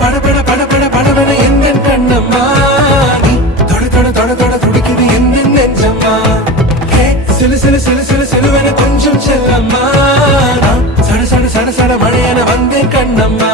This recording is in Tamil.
படபட படபட படபட எந்த கண்ணம்மா நீ தொட தொட தொட தொட துடிக்குது எந்த நெஞ்சம்மா சிலு சிலு சிலு சிலு சிலுவென கொஞ்சம் செல்லம்மா சட சட சட சட மழையென வந்தேன் கண்ணம்மா